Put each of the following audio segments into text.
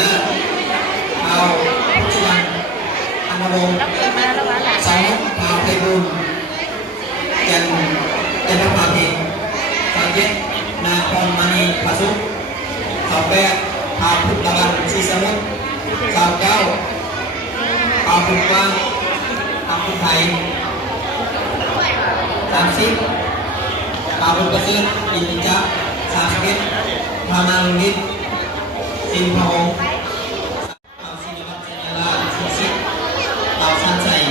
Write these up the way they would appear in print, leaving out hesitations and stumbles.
น้าเอาปัจจุบันธรรมรงค์สองพาไพบูลย์จันทภาเพสามเจ็ดนาคอนมณีผาสุขสองแปดพาพุทธวันศรีสมุทรสามเก้าพาพุทธว่างพาพุทธไทย30พาพุทธประเสริฐอินทิจักร31พานาลุนิตสินพงศ์เอาศิลปัญญาลา40เอาสันชัย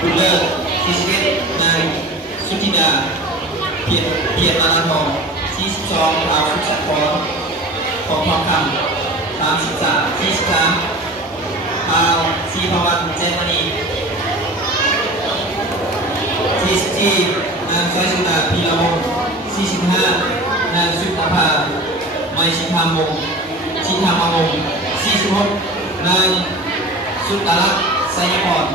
บุญเลิศ41นายสุธิดาเพียรมาลาทอง42เอาสุขสักรของทองคำ33 43เอาศรีภวันเจมณี44นางสายสุดาพีระวงศ์45นางสุภภาไมชิธามง46นางสุตลักษณ์ไสยพร